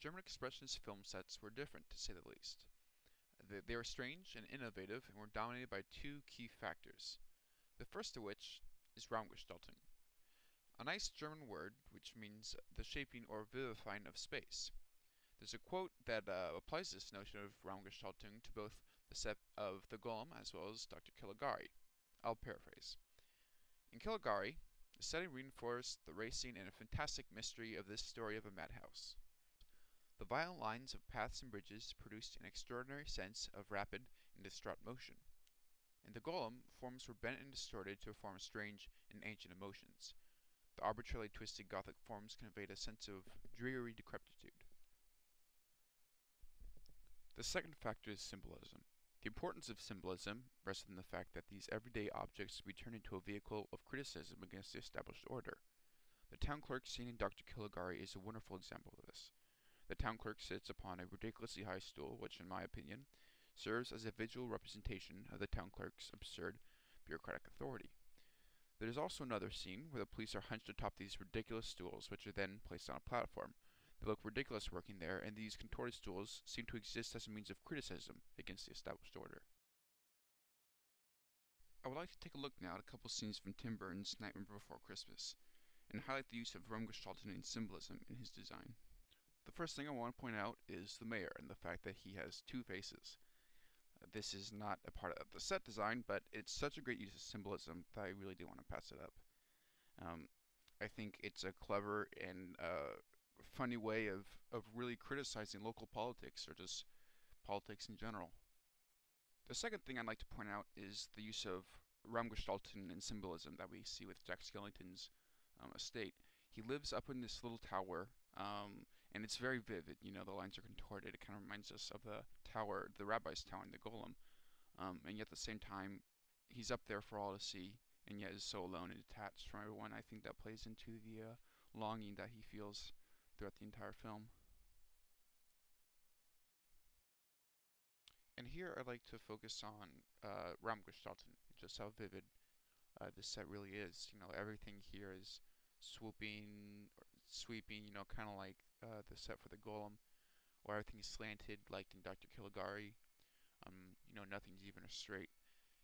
German Expressionist film sets were different, to say the least. They were strange and innovative and were dominated by two key factors. The first of which is Raumgestaltung, a nice German word which means the shaping or vivifying of space. There's a quote that applies this notion of Raumgestaltung to both the set of the Golem as well as Dr. Caligari. I'll paraphrase. In Caligari, the setting reinforced the racing and fantastic mystery of this story of a madhouse. The violent lines of paths and bridges produced an extraordinary sense of rapid and distraught motion. In the Golem, forms were bent and distorted to form strange and ancient emotions. The arbitrarily twisted Gothic forms conveyed a sense of dreary decrepitude. The second factor is symbolism. The importance of symbolism rests in the fact that these everyday objects be turned into a vehicle of criticism against the established order. The town clerk scene in Dr. Caligari is a wonderful example of this. The town clerk sits upon a ridiculously high stool, which, in my opinion, serves as a visual representation of the town clerk's absurd bureaucratic authority. There is also another scene where the police are hunched atop these ridiculous stools, which are then placed on a platform. They look ridiculous working there, and these contorted stools seem to exist as a means of criticism against the established order. I would like to take a look now at a couple scenes from Tim Burton's Nightmare Before Christmas, and highlight the use of Raumgestaltung and symbolism in his design. The first thing I want to point out is the mayor and the fact that he has two faces. This is not a part of the set design, but it's such a great use of symbolism that I really do want to pass it up. I think it's a clever and funny way of really criticizing local politics or just politics in general. The second thing I'd like to point out is the use of Raumgestaltung and symbolism that we see with Jack Skellington's estate. He lives up in this little tower, and it's very vivid. You know, the lines are contorted. It kind of reminds us of the tower, the rabbi's tower in the Golem. And yet at the same time, he's up there for all to see, and yet is so alone and detached from everyone. I think that plays into the longing that he feels throughout the entire film. And here I'd like to focus on Raumgestaltung, just how vivid this set really is. You know, everything here is swooping, or sweeping, you know, kind of like the set for the Golem, where everything is slanted, like in Dr. Caligari. You know, nothing's even or straight.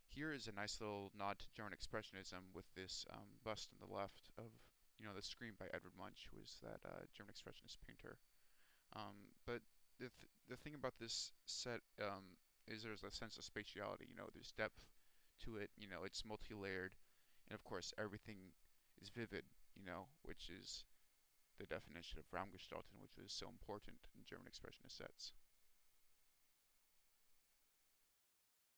Here is a nice little nod to German Expressionism with this bust on the left of, you know, the Scream by Edvard Munch, who was that German Expressionist painter. But the thing about this set is there's a sense of spatiality. You know, there's depth to it. You know, it's multi-layered, and of course everything is vivid. You know, which is the definition of Raumgestaltung, which was so important in German Expressionist sets.